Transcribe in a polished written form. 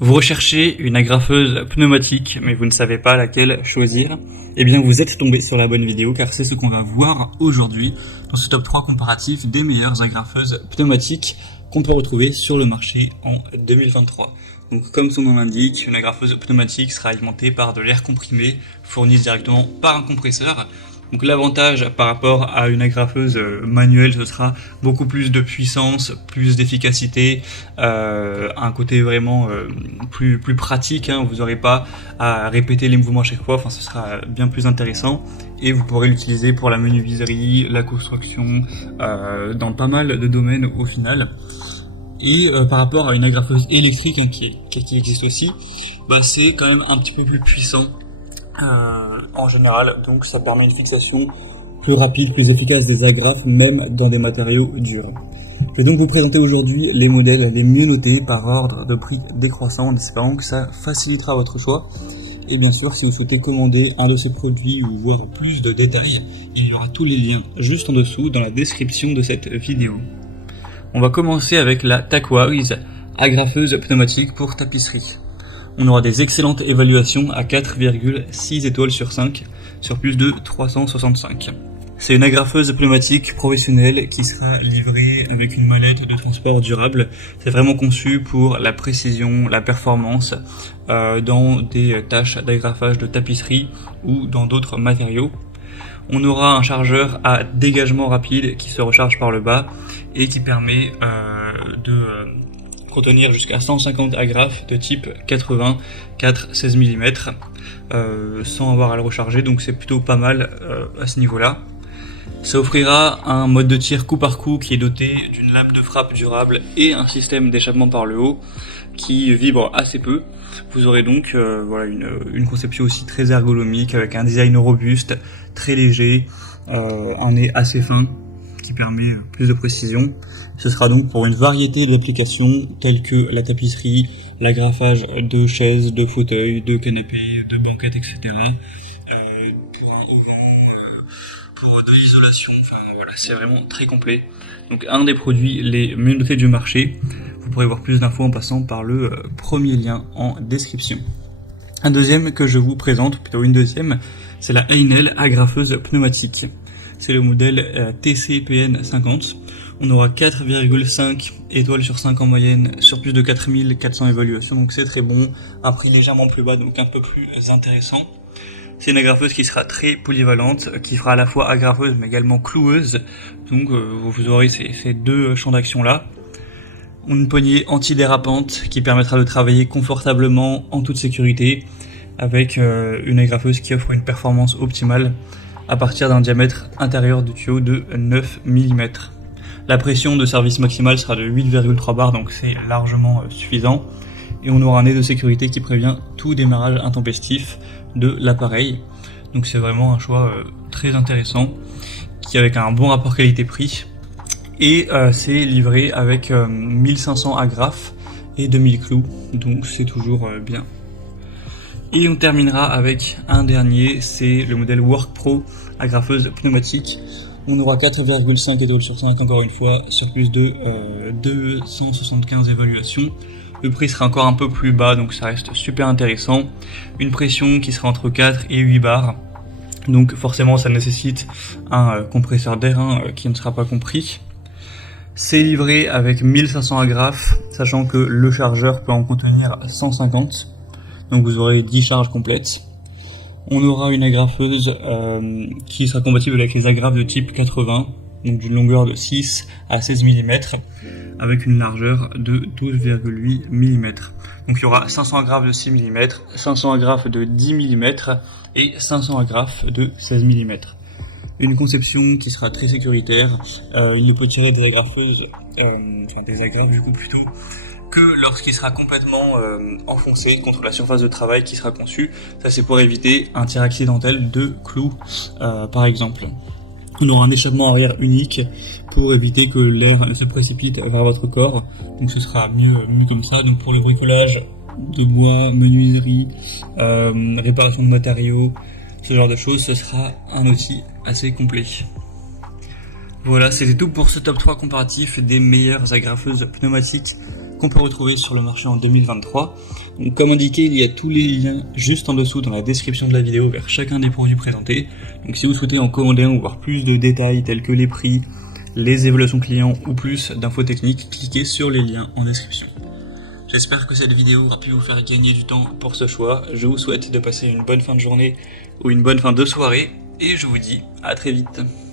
Vous recherchez une agrafeuse pneumatique, mais vous ne savez pas laquelle choisir? Eh bien, vous êtes tombé sur la bonne vidéo, car c'est ce qu'on va voir aujourd'hui dans ce top 3 comparatif des meilleures agrafeuses pneumatiques qu'on peut retrouver sur le marché en 2023. Donc, comme son nom l'indique, une agrafeuse pneumatique sera alimentée par de l'air comprimé, fourni directement par un compresseur. Donc l'avantage par rapport à une agrafeuse manuelle, ce sera beaucoup plus de puissance, plus d'efficacité, un côté vraiment plus pratique, hein. Vous n'aurez pas à répéter les mouvements à chaque fois, enfin ce sera bien plus intéressant et vous pourrez l'utiliser pour la menuiserie, la construction, dans pas mal de domaines au final. Et par rapport à une agrafeuse électrique, hein, qui existe aussi, bah, c'est quand même un petit peu plus puissant. En général, donc ça permet une fixation plus rapide, plus efficace des agrafes, même dans des matériaux durs. Je vais donc vous présenter aujourd'hui les modèles les mieux notés par ordre de prix décroissant, en espérant que ça facilitera votre choix. Et bien sûr, si vous souhaitez commander un de ces produits ou voir plus de détails, il y aura tous les liens juste en dessous dans la description de cette vidéo. On va commencer avec la Tacwise, agrafeuse pneumatique pour tapisserie. On aura des excellentes évaluations à 4,6 étoiles sur 5 sur plus de 365. C'est une agrafeuse pneumatique professionnelle qui sera livrée avec une mallette de transport durable. C'est vraiment conçu pour la précision, la performance dans des tâches d'agrafage de tapisserie ou dans d'autres matériaux. On aura un chargeur à dégagement rapide qui se recharge par le bas et qui permet de contenir jusqu'à 150 agrafes de type 80 4/16 mm sans avoir à le recharger, donc c'est plutôt pas mal à ce niveau-là. Ça offrira un mode de tir coup par coup qui est doté d'une lame de frappe durable et un système d'échappement par le haut qui vibre assez peu. Vous aurez donc voilà une conception aussi très ergonomique avec un design robuste, très léger, un nez assez fin qui permet plus de précision. Ce sera donc pour une variété d'applications telles que la tapisserie, l'agrafage de chaises, de fauteuils, de canapés, de banquettes, etc. Pour un auvent, pour de l'isolation, enfin voilà, c'est vraiment très complet. Donc un des produits les mieux notés du marché. Vous pourrez voir plus d'infos en passant par le premier lien en description. Un deuxième que je vous présente, plutôt une deuxième, c'est la Heinel agrafeuse pneumatique. C'est le modèle TCPN 50. On aura 4,5 étoiles sur 5 en moyenne sur plus de 4400 évaluations, donc c'est très bon. Un prix légèrement plus bas, donc un peu plus intéressant. C'est une agrafeuse qui sera très polyvalente, qui fera à la fois agrafeuse mais également cloueuse. Donc vous aurez ces deux champs d'action là. Une poignée antidérapante qui permettra de travailler confortablement en toute sécurité avec une agrafeuse qui offre une performance optimale à partir d'un diamètre intérieur du tuyau de 9 mm. La pression de service maximale sera de 8,3 bars, donc c'est largement suffisant. Et on aura un nez de sécurité qui prévient tout démarrage intempestif de l'appareil. Donc c'est vraiment un choix très intéressant, qui avec un bon rapport qualité-prix. Et c'est livré avec 1500 agrafes et 2000 clous, donc c'est toujours bien. Et on terminera avec un dernier, c'est le modèle Work Pro, agrafeuse pneumatique. On aura 4,5 étoiles sur 5 encore une fois, sur plus de 275 évaluations. Le prix sera encore un peu plus bas, donc ça reste super intéressant. Une pression qui sera entre 4 et 8 bars. Donc forcément ça nécessite un compresseur d'air qui ne sera pas compris. C'est livré avec 1500 agrafes, sachant que le chargeur peut en contenir 150. Donc vous aurez 10 charges complètes. On aura une agrafeuse qui sera compatible avec les agrafes de type 80, donc d'une longueur de 6 à 16 mm, avec une largeur de 12,8 mm. Donc il y aura 500 agrafes de 6 mm, 500 agrafes de 10 mm et 500 agrafes de 16 mm. Une conception qui sera très sécuritaire. Il ne peut tirer des agrafeuses, des agrafes du coup plutôt, que lorsqu'il sera complètement enfoncé contre la surface de travail qui sera conçue. Ça c'est pour éviter un tir accidentel de clous par exemple. On aura un échappement arrière unique pour éviter que l'air ne se précipite vers votre corps. Donc ce sera mieux comme ça. Donc pour le bricolage de bois, menuiserie, réparation de matériaux, ce genre de choses, ce sera un outil assez complet. Voilà, c'était tout pour ce top 3 comparatif des meilleures agrafeuses pneumatiques qu'on peut retrouver sur le marché en 2023. Donc comme indiqué, il y a tous les liens juste en dessous dans la description de la vidéo vers chacun des produits présentés. Donc si vous souhaitez en commander un ou voir plus de détails tels que les prix, les évaluations clients ou plus d'infos techniques, cliquez sur les liens en description. J'espère que cette vidéo aura pu vous faire gagner du temps pour ce choix. Je vous souhaite de passer une bonne fin de journée ou une bonne fin de soirée et je vous dis à très vite.